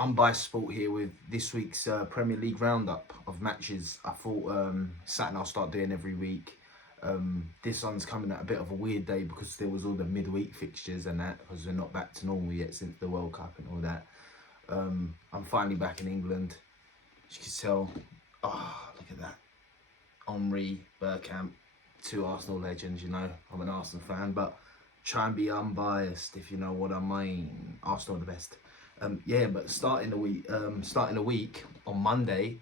Unbiased Sport here with this week's Premier League roundup of matches. I thought Saturday I'll start doing every week. This one's coming at a bit of a weird day because there was all the midweek fixtures and that, because we're not back to normal yet since the World Cup and all that. I'm finally back in England. As you can tell, look at that. Henry, Bergkamp, two Arsenal legends, you know. I'm an Arsenal fan, but try and be unbiased, if you know what I mean. Arsenal are the best. But starting the week on Monday,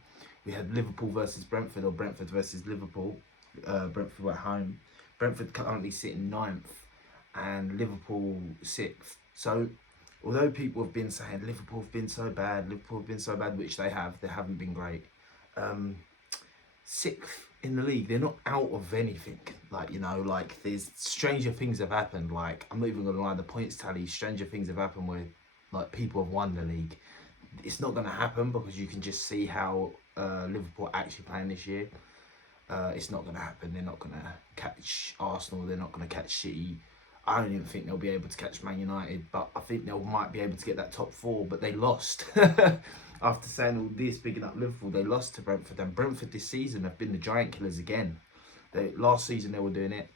we had Liverpool versus Brentford, or Brentford versus Liverpool. Brentford were at home. Brentford currently sitting 9th and Liverpool 6th. So although people have been saying Liverpool have been so bad, which they haven't been great. 6th in the league, they're not out of anything. There's stranger things have happened. Like, I'm not even gonna lie, the points tally, stranger things have happened where people have won the league. It's not gonna happen because you can just see how Liverpool are actually playing this year. It's not gonna happen. They're not gonna catch Arsenal. They're not gonna catch City. I don't even think they'll be able to catch Man United, but I think they might be able to get that top 4. But they lost. After saying all this, picking up Liverpool, they lost to Brentford. And Brentford this season have been the giant killers again. Last season they were doing it.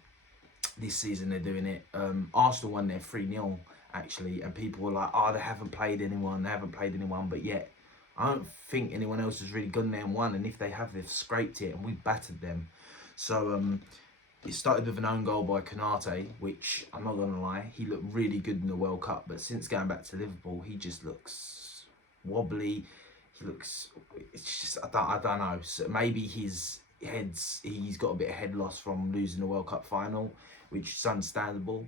This season they're doing it. Arsenal won their 3-0 actually, and people were like, "Oh, they haven't played anyone. But yet, I don't think anyone else has really gone there and won. And if they have, they've scraped it, and we battered them. So it started with an own goal by Konate, which I'm not gonna lie, he looked really good in the World Cup. But since going back to Liverpool, he just looks wobbly. It's just I don't know. So maybe he's got a bit of head loss from losing the World Cup final, which is understandable.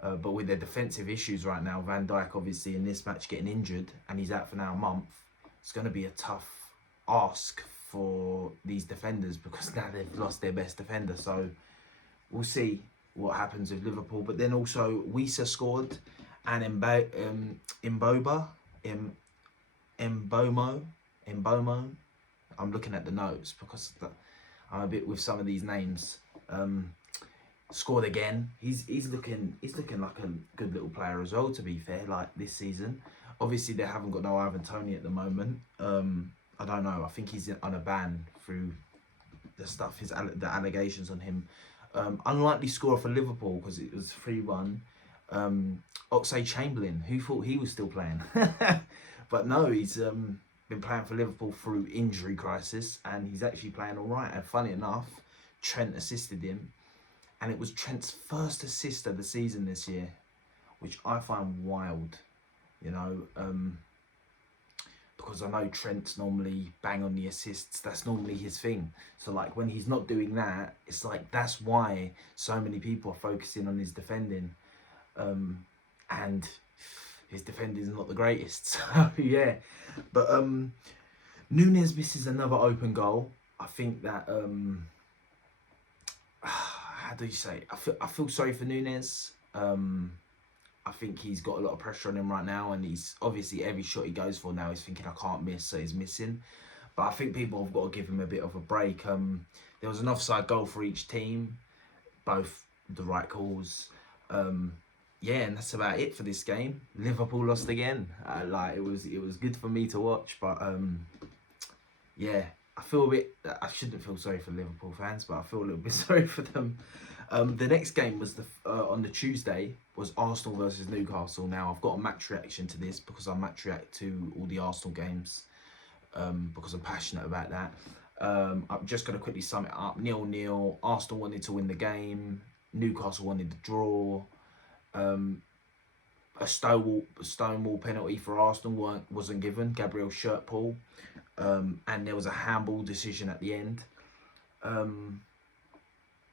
But with their defensive issues right now, Van Dijk obviously in this match getting injured and he's out for now a month, it's going to be a tough ask for these defenders because now they've lost their best defender. So we'll see what happens with Liverpool. But then also Wisa scored and Mbomo. I'm looking at the notes because I'm a bit with some of these names. Scored again. He's looking like a good little player as well, to be fair, like this season. Obviously they haven't got no Ivan Toney at the moment. I don't know, I think he's on a ban through the stuff, the allegations on him. Unlikely scorer for Liverpool because it was 3-1. Oxlade-Chamberlain, who thought he was still playing? But no, he's been playing for Liverpool through injury crisis and he's actually playing all right. And funny enough, Trent assisted him. And it was Trent's first assist of the season this year, which I find wild, you know, because I know Trent's normally bang on the assists. That's normally his thing. So, like, when he's not doing that, it's like that's why so many people are focusing on his defending. And his defending is not the greatest. So, yeah. But Núñez misses another open goal. I think that... how do you say? I feel sorry for Núñez. I think he's got a lot of pressure on him right now, and he's obviously every shot he goes for now, he's thinking I can't miss, so he's missing. But I think people have got to give him a bit of a break. There was an offside goal for each team, both the right calls. And that's about it for this game. Liverpool lost again. It was good for me to watch, but I feel a bit. I shouldn't feel sorry for Liverpool fans, but I feel a little bit sorry for them. The next game was on the Tuesday was Arsenal versus Newcastle. Now I've got a match reaction to this because I match react to all the Arsenal games because I'm passionate about that. I'm just going to quickly sum it up. 0-0. Arsenal wanted to win the game. Newcastle wanted to draw. A stonewall penalty for Arsenal wasn't given. Gabriel shirt pull. And there was a handball decision at the end.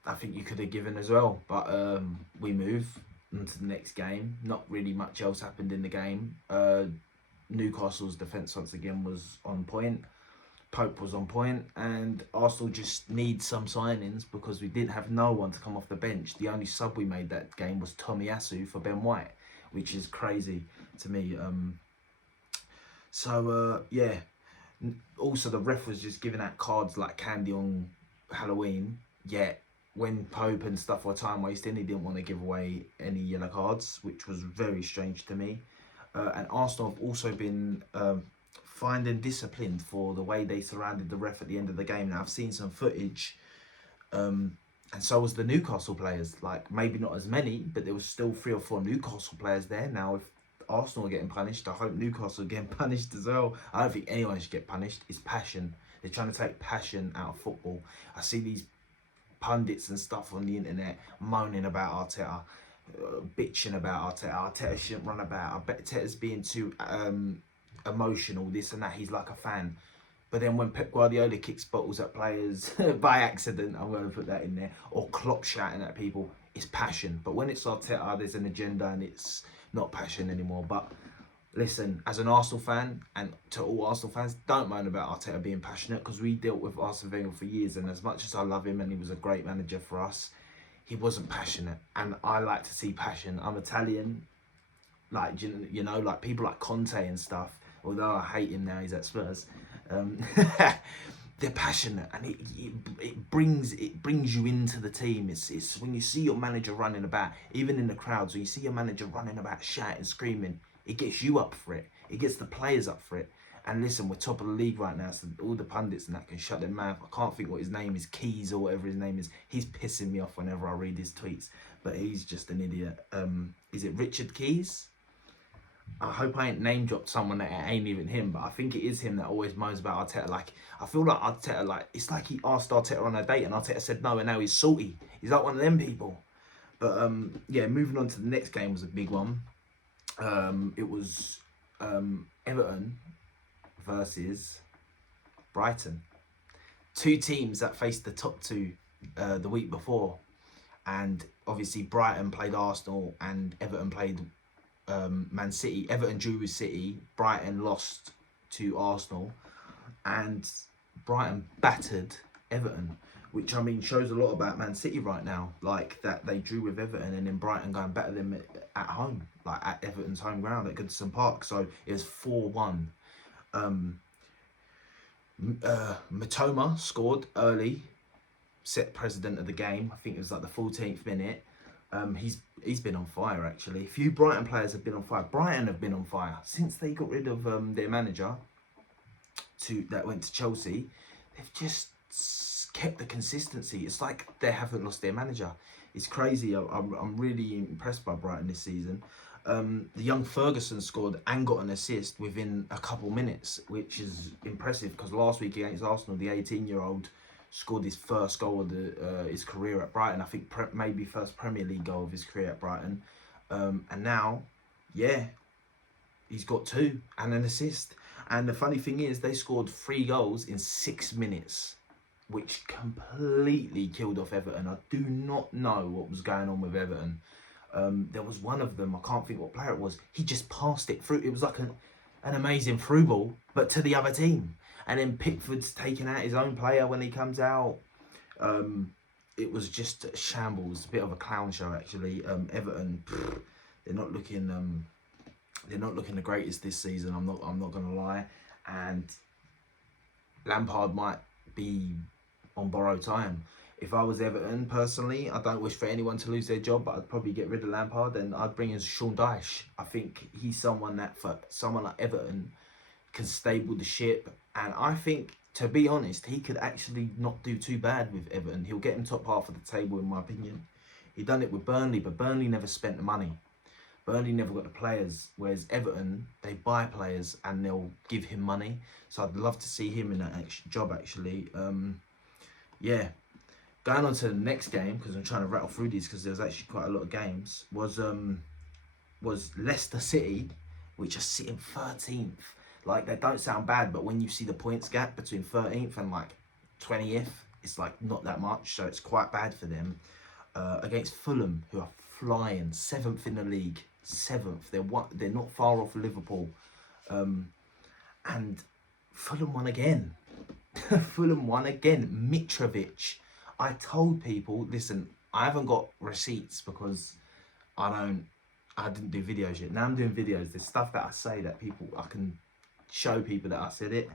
I think you could have given as well, but we move into the next game. Not really much else happened in the game. Newcastle's defence once again was on point. Pope was on point, and Arsenal just need some signings because we didn't have no one to come off the bench. The only sub we made that game was Tomiyasu for Ben White, which is crazy to me. Also, the ref was just giving out cards like candy on Halloween, yet when Pope and stuff were time wasting, he didn't want to give away any yellow cards, which was very strange to me. And Arsenal have also been find them disciplined for the way they surrounded the ref at the end of the game. Now I've seen some footage, and so was the Newcastle players. Like, maybe not as many, but there was still 3 or 4 Newcastle players there. Now, if Arsenal are getting punished, I hope Newcastle are getting punished as well. I don't think anyone should get punished. It's passion. They're trying to take passion out of football. I see these pundits and stuff on the internet moaning about Arteta, bitching about Arteta. Arteta shouldn't run about. I bet Arteta's being too emotional, this and that. He's like a fan. But then when Pep Guardiola kicks bottles at players by accident, I'm going to put that in there, or Klopp shouting at people, it's passion. But when it's Arteta, there's an agenda and it's not passion anymore. But listen, as an Arsenal fan, and to all Arsenal fans, don't moan about Arteta being passionate, because we dealt with Arsene Wenger for years, and as much as I love him and he was a great manager for us, he wasn't passionate. And I like to see passion. I'm Italian, like, you know, like people like Conte and stuff, although I hate him now, he's at Spurs. They're passionate, and it brings you into the team. It's when you see your manager running about, even in the crowds, when you see your manager running about, shouting, screaming, it gets you up for it. It gets the players up for it. And listen, we're top of the league right now, so all the pundits and that can shut their mouth. I can't think what his name is, Keys or whatever his name is. He's pissing me off whenever I read his tweets, but he's just an idiot. Is it Richard Keys? I hope I ain't name dropped someone that ain't even him, but I think it is him that always moans about Arteta. Like, I feel like Arteta, like, it's like he asked Arteta on a date and Arteta said no, and now he's salty. He's like one of them people. But yeah, moving on to the next game was a big one. It was Everton versus Brighton. 2 teams that faced the top 2 the week before, and obviously Brighton played Arsenal and Everton played Man City. Everton drew with City, Brighton lost to Arsenal, and Brighton battered Everton, which, I mean, shows a lot about Man City right now, like that they drew with Everton and then Brighton going batter them at home, like at Everton's home ground at Goodison Park. So it was 4-1. Matoma scored early, set precedent of the game. I think it was like the 14th minute. He's been on fire, actually. A few Brighton players have been on fire. Brighton have been on fire since they got rid of their manager that went to Chelsea. They've just kept the consistency. It's like they haven't lost their manager. It's crazy. I'm really impressed by Brighton this season. The young Ferguson scored and got an assist within a couple minutes, which is impressive, because last week against Arsenal, the 18-year-old scored his first goal of his career at Brighton. I think maybe first Premier League goal of his career at Brighton. And now, yeah, he's got 2 and an assist. And the funny thing is, they scored 3 goals in 6 minutes, which completely killed off Everton. I do not know what was going on with Everton. There was one of them, I can't think what player it was, he just passed it through. It was like an amazing through ball, but to the other team. And then Pickford's taking out his own player when he comes out. It was just a shambles, a bit of a clown show, actually. Everton, they're not looking the greatest this season. I'm not gonna lie. And Lampard might be on borrowed time. If I was Everton, personally, I don't wish for anyone to lose their job, but I'd probably get rid of Lampard and I'd bring in Sean Dyche. I think he's someone that, for someone like Everton, can stable the ship. And I think, to be honest, he could actually not do too bad with Everton. He'll get him top half of the table, in my opinion. He done it with Burnley, but Burnley never spent the money. Burnley never got the players, whereas Everton, they buy players and they'll give him money. So I'd love to see him in that job, actually. Yeah. Going on to the next game, because I'm trying to rattle through these, because there's actually quite a lot of games, was Leicester City, which are sitting 13th. Like, they don't sound bad, but when you see the points gap between 13th and like 20th, it's like not that much, so it's quite bad for them. Against Fulham, who are flying, 7th in the league, 7th. They're not far off Liverpool, and Fulham won again. Fulham won again. Mitrovic. I told people, listen, I haven't got receipts because I didn't do videos yet. Now I'm doing videos. There's stuff that I say that I can show people that I said it.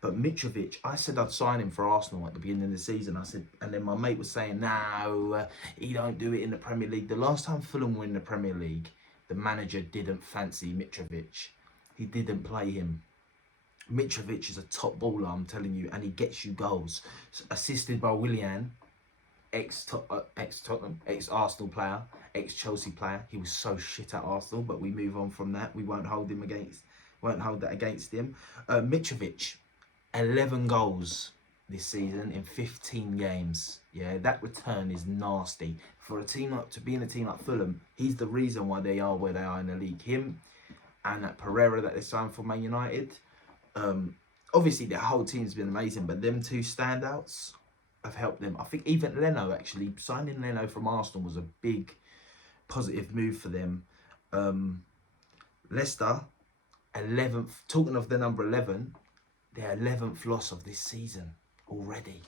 But Mitrovic, I said I'd sign him for Arsenal at the beginning of the season. I said, and then my mate was saying, no, he don't do it in the Premier League. The last time Fulham were in the Premier League, the manager didn't fancy Mitrovic. He didn't play him. Mitrovic is a top baller, I'm telling you, and he gets you goals. Assisted by Willian, ex-Tottenham, ex-Arsenal player, ex-Chelsea player. He was so shit at Arsenal, but we move on from that. We won't hold that against him. Mitrovic, 11 goals this season in 15 games. Yeah, that return is nasty. For a team like, to be in a team like Fulham, he's the reason why they are where they are in the league. Him and that Pereira that they signed for Man United. Obviously the whole team's been amazing, but them two standouts have helped them. I think even Leno, actually, signing Leno from Arsenal was a big positive move for them. Leicester, 11th, talking of the number 11, their 11th loss of this season already.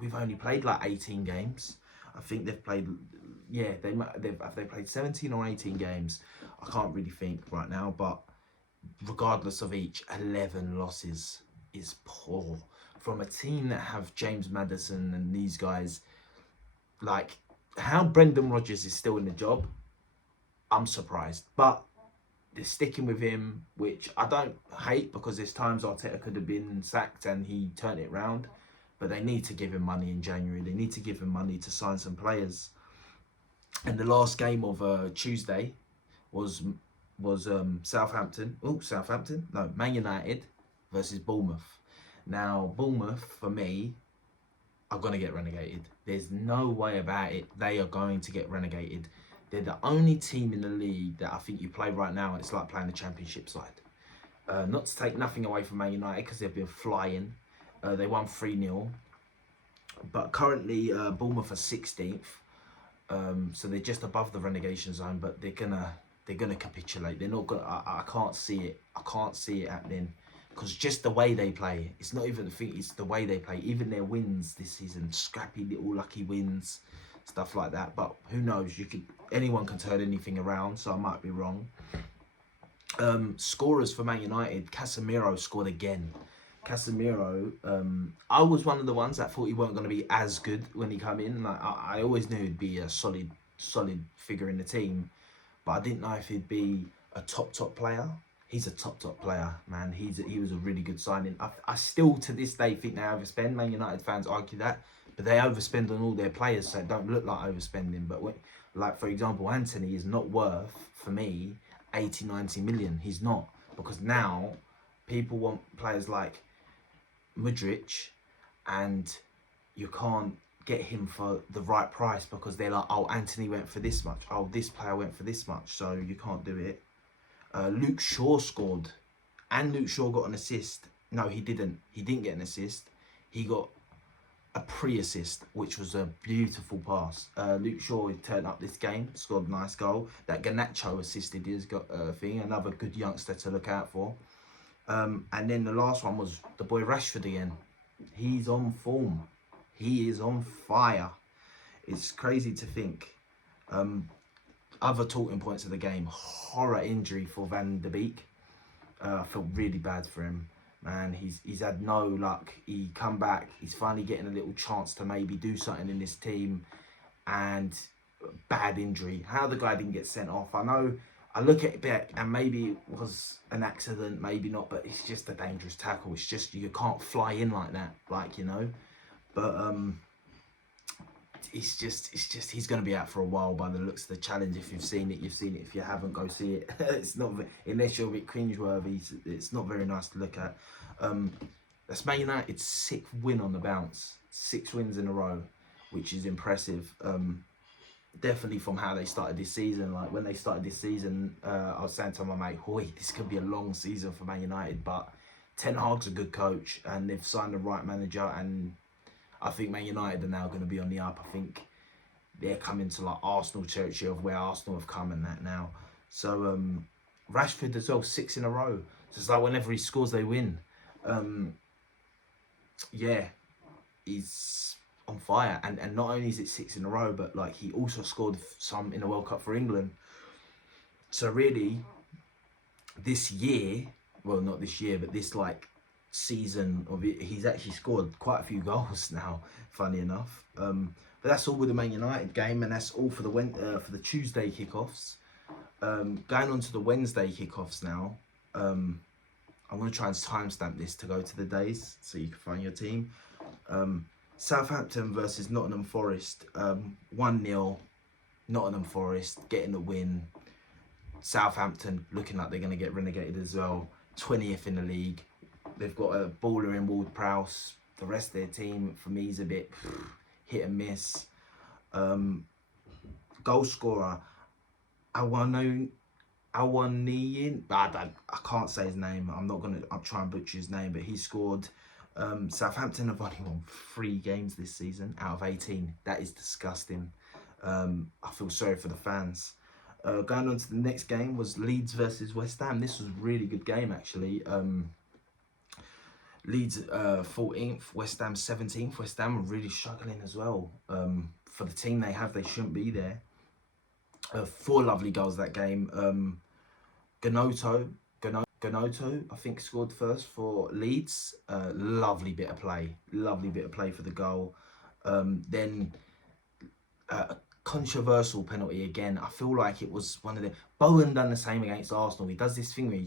We've only played like 18 games. I think they've played, yeah, they played 17 or 18 games. I can't really think right now, but regardless of each, 11 losses is poor. From a team that have James Maddison and these guys, like how Brendan Rodgers is still in the job, I'm surprised. But they're sticking with him, which I don't hate, because there's times Arteta could have been sacked and he turned it round. But they need to give him money in January. They need to give him money to sign some players. And the last game of Tuesday was Southampton. Oh, Southampton? No, Man United versus Bournemouth. Now, Bournemouth, for me, are going to get relegated. There's no way about it. They are going to get relegated. They're the only team in the league that I think you play right now, and it's like playing the Championship side. Not to take nothing away from Man United, because they've been flying. They won 3-0. But currently, Bournemouth are 16th. So they're just above the relegation zone, but they're gonna capitulate. They're not gonna. I can't see it. I can't see it happening, because just the way they play. It's not even the thing. It's the way they play. Even their wins this season, scrappy little lucky wins, stuff like that. But who knows? Anyone can turn anything around. So I might be wrong. Scorers for Man United. Casemiro scored again. Casemiro, I was one of the ones that thought he weren't going to be as good when he came in. Like I always knew he'd be a solid figure in the team, but I didn't know if he'd be a top player. He's a top player, man. He was a really good signing. I still to this day think they overspend. Man United fans argue that, but they overspend on all their players, so it don't look like overspending. But like for example, Anthony is not worth, for me, 80-90 million. He's not, because now people want players like Mudryk, and you can't get him for the right price, because they're like, oh, Anthony went for this much, oh, this player went for this much, so you can't do it. Luke Shaw scored, and Luke Shaw got an assist. No, he didn't get an assist. He got a pre-assist, which was a beautiful pass. Luke Shaw turned up this game, scored a nice goal. That Garnacho assisted his thing, another good youngster to look out for. And then the last one was the boy Rashford again. He's on form. He is on fire. It's crazy to think. Other talking points of the game. Horror injury for Van de Beek. I feel really bad for him. Man, he's had no luck. He come back. He's finally getting a little chance to maybe do something in this team. And bad injury. How the guy didn't get sent off. I know. I look at it back and maybe it was an accident, maybe not, but it's just a dangerous tackle. It's just, you can't fly in like that, like, you know. But it's just he's going to be out for a while by the looks of the challenge. If you've seen it, you've seen it. If you haven't, go see it. It's not, unless you're a bit cringeworthy, it's not very nice to look at. That's Man United's 6th win on the bounce. 6 wins in a row, which is impressive. Definitely from how they started this season. Like when they started this season, I was saying to my mate, "Hoy, this could be a long season for Man United." But Ten Hag's a good coach, and they've signed the right manager. And I think Man United are now going to be on the up. I think they're coming to like Arsenal territory of where Arsenal have come and that now. So Rashford as well, 6 in a row. So it's like whenever he scores, they win. Yeah, he's on fire, and not only is it 6 in a row, but like he also scored some in the World Cup for England. So really, this year, well, not this year, but this like season of it, he's actually scored quite a few goals now, funny enough. But that's all with the Man United game, and that's all for the Tuesday kickoffs. Going on to the Wednesday kickoffs now. I'm going to try and timestamp this to go to the days so you can find your team. Southampton versus Nottingham Forest, 1-0, Nottingham Forest getting the win. Southampton looking like they're going to get relegated as well, 20th in the league. They've got a baller in Ward-Prowse. The rest of their team, for me, is a bit hit and miss. Goal scorer, Awaniyin, I can't say his name. I'll try and butcher his name, but he scored. Southampton have only won 3 games this season out of 18. That is disgusting. I feel sorry for the fans. Going on to the next game was Leeds versus West Ham. This was a really good game, actually. Leeds 14th, West Ham 17th. West Ham are really struggling as well. For the team they have, they shouldn't be there. 4 lovely goals that game. Gnonto, I think, scored first for Leeds. Lovely bit of play for the goal. Then a controversial penalty again. I feel like it was one of the... Bowen done the same against Arsenal. He does this thing where he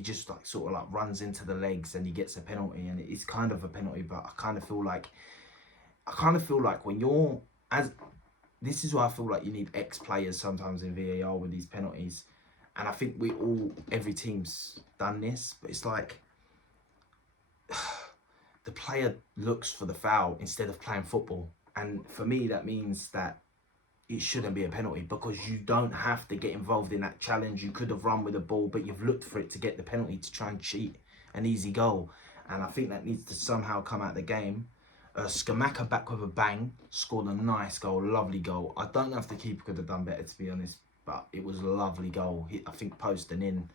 just like sort of like runs into the legs and he gets a penalty, and it's kind of a penalty, but I kind of feel like when you're this is why I feel like you need ex-players sometimes in VAR with these penalties. And I think every team's done this, but it's like the player looks for the foul instead of playing football. And for me, that means that it shouldn't be a penalty, because you don't have to get involved in that challenge. You could have run with the ball, but you've looked for it to get the penalty to try and cheat an easy goal. And I think that needs to somehow come out of the game. Skamaka back with a bang, scored a nice goal, lovely goal. I don't know if the keeper could have done better, to be honest, but it was a lovely goal. I think post and in.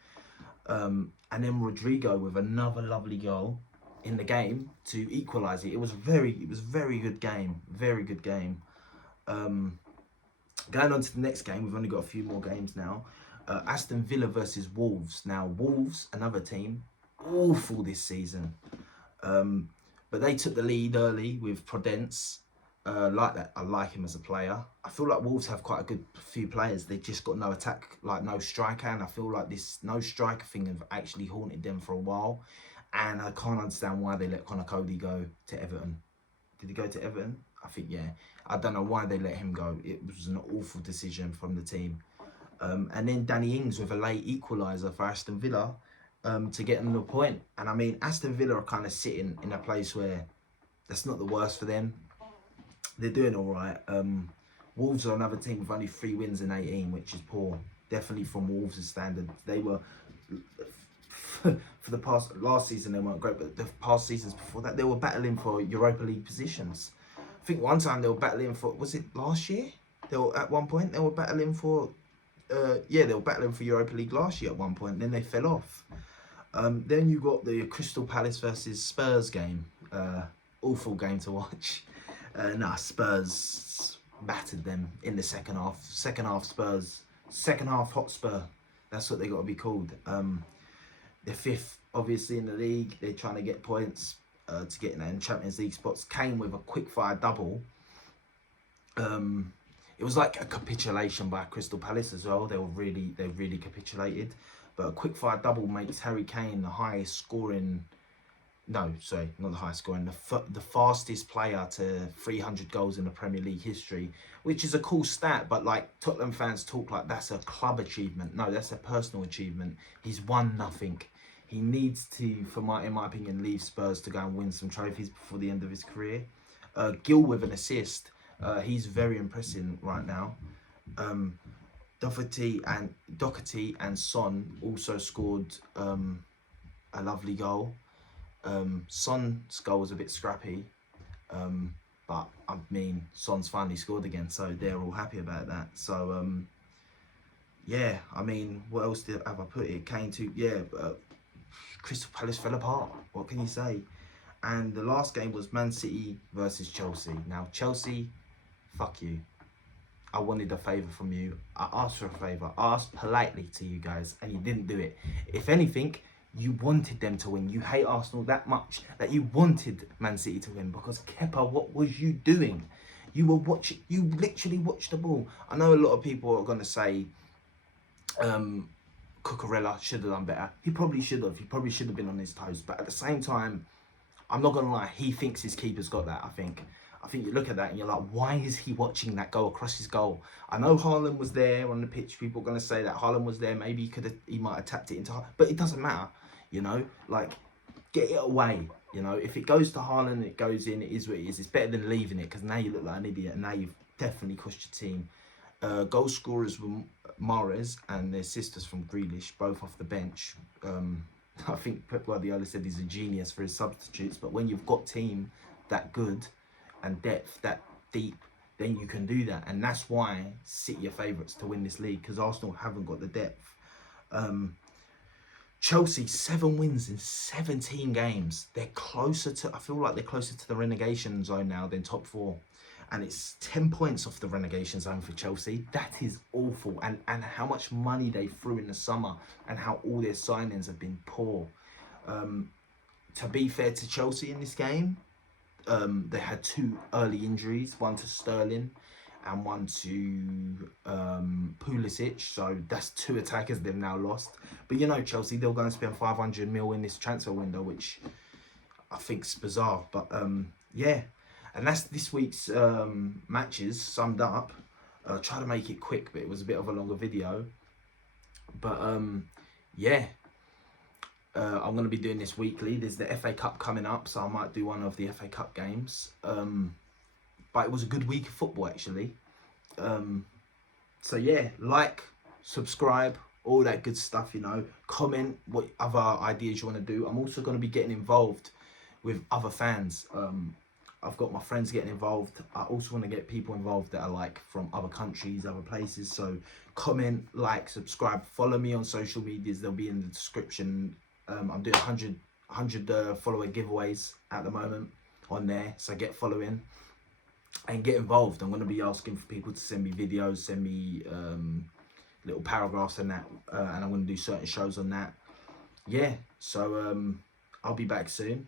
And then Rodrigo with another lovely goal in the game to equalise it. It was very good game, very good game. Going on to the next game, we've only got a few more games now. Aston Villa versus Wolves. Now, Wolves, another team, awful this season. But they took the lead early with Prudence. Like that, I like him as a player. I feel like Wolves have quite a good few players. They've just got no attack, like no striker. And I feel like this no striker thing have actually haunted them for a while. And I can't understand why they let Connor Cody go to Everton. Did he go to Everton? I think, yeah. I don't know why they let him go. It was an awful decision from the team. And then Danny Ings with a late equaliser for Aston Villa to get them the point. And I mean, Aston Villa are kind of sitting in a place where that's not the worst for them. They're doing all right. Wolves are another team with only 3 wins in 18, which is poor. Definitely from Wolves' standards. They were, for the last season, they weren't great, but the past seasons before that, they were battling for Europa League positions. I think one time they were battling for, was it last year? They were at one point, they were battling for, they were battling for Europa League last year at one point, then they fell off. Then you got the Crystal Palace versus Spurs game. Awful game to watch. Spurs battered them in the second half. Second half Spurs. Second half Hotspur. That's what they got to be called. They're 5th, obviously, in the league. They're trying to get points to get in Champions League spots. Came with a quick-fire double. It was like a capitulation by Crystal Palace as well. They really capitulated. But a quick-fire double makes Harry Kane the highest scoring... No, sorry, not the highest scoring. The fastest player to 300 goals in the Premier League history, which is a cool stat. But like Tottenham fans talk like that's a club achievement. No, that's a personal achievement. He's won nothing. He needs to, in my opinion, leave Spurs to go and win some trophies before the end of his career. Gill with an assist. He's very impressive right now. Doherty and Son also scored a lovely goal. Son's goal was a bit scrappy, but I mean, Son's finally scored again, so they're all happy about that. So yeah, I mean, what else have I put it? Kane too, yeah. Crystal Palace fell apart. What can you say? And the last game was Man City versus Chelsea. Now Chelsea, fuck you. I wanted a favour from you. I asked for a favour. I asked politely to you guys, and you didn't do it. If anything, you wanted them to win. You hate Arsenal that much that you wanted Man City to win, because Kepa, what was you doing? You were watching. You literally watched the ball. I know a lot of people are going to say, Cucurella should have done better. He probably should have. He probably should have been on his toes. But at the same time, I'm not gonna lie, he thinks his keeper's got that. I think you look at that and you're like, why is he watching that go across his goal? I know Haaland was there on the pitch. People are gonna say that Haaland was there. Maybe he might have tapped it into, but it doesn't matter. You know, like, get it away. You know, if it goes to Haaland, it goes in. It is what it is. It's better than leaving it, because now you look like an idiot, and now you've definitely cost your team. Goal scorers were Mahrez and their sisters from Grealish, both off the bench. I think Pep Guardiola said he's a genius for his substitutes, but when you've got team that good and depth that deep, then you can do that. And that's why City are favourites to win this league, because Arsenal haven't got the depth. Chelsea, 7 wins in 17 games. They're closer to, I feel like they're closer to the relegation zone now than top 4. And it's 10 points off the relegation zone for Chelsea. That is awful. And how much money they threw in the summer, and how all their signings have been poor. To be fair to Chelsea in this game, they had 2 early injuries, one to Sterling and one to Pulisic. So that's 2 attackers they've now lost. But you know, Chelsea, they'll go and spend 500 mil in this transfer window, which I think's bizarre. But yeah. And that's this week's matches summed up. Try to make it quick, but it was a bit of a longer video. But yeah, I'm going to be doing this weekly. There's the FA Cup coming up, so I might do one of the FA Cup games. But it was a good week of football, actually. So yeah, like, subscribe, all that good stuff, you know. Comment what other ideas you want to do. I'm also going to be getting involved with other fans. I've got my friends getting involved. I also want to get people involved that are like from other countries, other places. So comment, like, subscribe, follow me on social medias. They'll be in the description. I'm doing 100 follower giveaways at the moment on there. So get following and get involved. I'm going to be asking for people to send me videos, send me little paragraphs and that. And I'm going to do certain shows on that. Yeah, so I'll be back soon.